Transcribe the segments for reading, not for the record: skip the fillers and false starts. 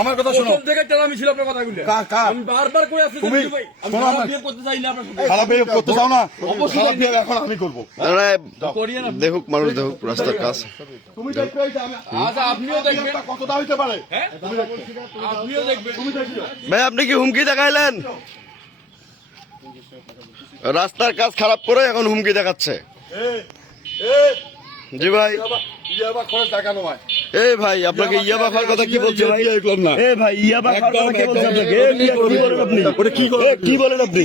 আমার কথা শোনো। আমি বারবার করে আসছি তুমি ভাই, আমি শোনো, খারাপ বিহেভ করতে চাই না আপনার সাথে। খারাপ বিহেভ করতে চাও না? খারাপ বিহেভ এখন আমি করবো। করিয়ে না। দেখুক মানুষ দেখুক রাস্তার কাজ। তুমি দেখবে এই যে আচ্ছা, আপনিও দেখবেন, কতটা হইতে পারে। হ্যাঁ? আপনিও দেখবেন। তুমি দেখবে। ভাই আপনি কি হুমকি দেখাইলেন? রাস্তার কাজ খারাপ করে এখন হুমকি দেখাচ্ছে। জি ভাই, ইয়াবা খরচ দেখানো হয়। এই ভাই আপনাকে ইয়াবা খাওয়ার কথা কি বলছে ভাই? এ ভাই ইয়াবা খাওয়ার কথা কে বলছে আপনাকে? এ মিয়া, কি বলেন আপনি? ওটা কি করে? এ, কি বলেন আপনি?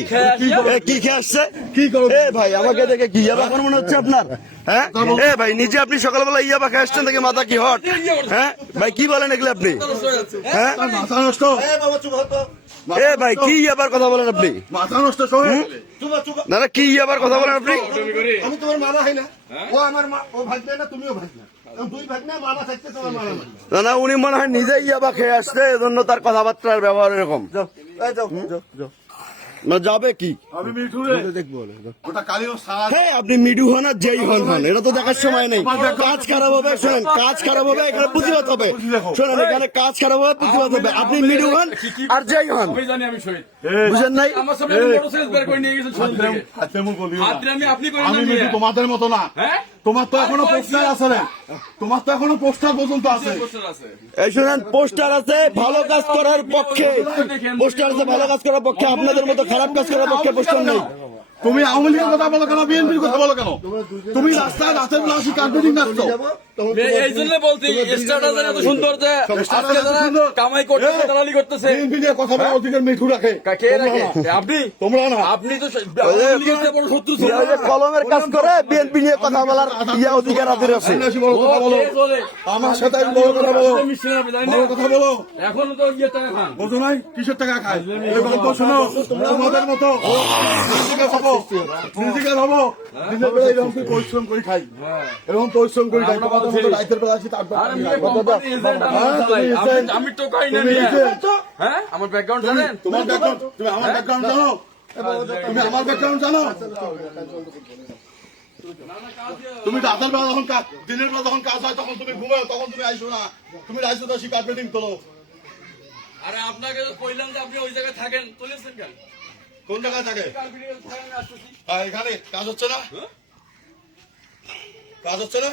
এ, কি খেয়ে আসছে? কি করো? এ ভাই আমাকে দেখে কি ইয়াবা খাওয়ার মনে হচ্ছে আপনার? হ্যাঁ এ ভাই নিজে আপনি সকালবেলা ইয়াবা খেয়ে আসছেন থেকে মাথা কি হট? হ্যাঁ ভাই কি বলেন এগুলো আপনি? হ্যাঁ তার মাথা নষ্ট। এ ভাই কি ইয়াবার কথা বলেন আপনি? মাথা নষ্ট সবাই। না না কি ইয়াবার কথা বলেন আপনি? আমি তোমার মারা হয় না। ও আমার মা, ও ভাগনা না, তুমিও ভাগনা। দুই ভাগনা মারা থাকতে তোমার মারা হয় না। না না উনি মনে হয় নিজেই ইয়াবা খেয়ে আসছে, এজন্য তার কথাবার্তার ব্যবহার এরকম। না যাবে কি? আমি মিঠুরে দেখবো। ওটা কালিও সারা। হ্যাঁ আপনি মিডু হন আর যেই হন হন, এটা তো দেখার সময় নেই। কাজ খারাপ হবে, শোনেন কাজ খারাপ হবে, এখানে প্রতিবাদ হবে। শোনেন এখানে কাজ খারাপ হবে, প্রতিবাদ হবে। আপনি মিডু হন আর যেই হন, আমি জানি আমি শহীদ। বুঝেন নাই? আমার সামনে মোটরসাইকেল বের করে নিয়ে গেছেন শহীদ থেকে। হাতে মুখ বলিও না। হাতরে আপনি করে আমি না মিঠু নিয়ে। তোমাদের মতো না। হ্যাঁ? তোমার তো এখনো পোস্টার আছে রে। তোমার তো এখনো পোস্টার পর্যন্ত আছে। পোস্টার আছে। এই শোনেন পোস্টার আছে ভালো কাজ করার পক্ষে, পোস্টার আছে ভালো কাজ করার পক্ষে, আপনাদের মতো খারাপ কাজ করার পক্ষে পোস্টার নেই। তুমি আওয়ামী লীগের কথা বলো কেন, বিএনপির কথা বলো কেন? তুমি রাস্তায় রাতের বেলা আসি কার্পেটিং নাচছো। এই জন্য বলছি স্ট্যাটাস এত সুন্দর যে আজকে যারা কামাই করতেছে, দালালি করতেছে। বিএনপি নিয়ে কথা বলার অধিকার মিঠু রাখে। কে রাখে? আপনি? তোমরা না। আপনি তো আওয়ামী লীগের চেয়ে বড় শত্রু ছিলেন। ওই যে কলমের কাজ করে বিএনপি নিয়ে কথা বলার ইয়া অধিকার আপনাদের আছে। বেশি বড় কথা বলো। কে বলে? আমার সাথে বড় কথা বলো। আপনি মিশছেন আপনি, জানেন না? বড় কথা বলো। এখনো তো ইয়ে টাকা খান। বোঝো নাই কিসের টাকা খায়? এই গল্প শোনো। তোমাদের মতো নিজেকে হবো, নিজেকে হবো। নিজের বেলা এরকম করে পরিশ্রম করে খাই, এরকম পরিশ্রম করে খাই। তোমাদের মতো রাইতের বেলা আসি তারপর আরে মেয়ে কোম্পানি এজেন্ট আমি তো কই না নিয়ে। হ্যাঁ? আমার ব্যাকগ্রাউন্ড জানেন? তোমার ব্যাকগ্রাউন্ড, তুমি আমার ব্যাকগ্রাউন্ড জানো? তুমি আমার ব্যাকগ্রাউন্ড জানো? তুমি রাতের বেলা যখন কাজ, দিনের বেলা যখন কাজ হয় তখন তুমি ঘুমাও, তখন তুমি আইসো না। তুমি রাইসো তো কার্পেটিং তোলো। আরে আপনাকে তো কইলাম যে আপনি ওই জায়গায় থাকেন, চলেছেন কেন? কোন জায়গায় থাকে? কার্পেটিং থাকেন, আসতেছি। এখানে কাজ হচ্ছে না? কাজ হচ্ছে না?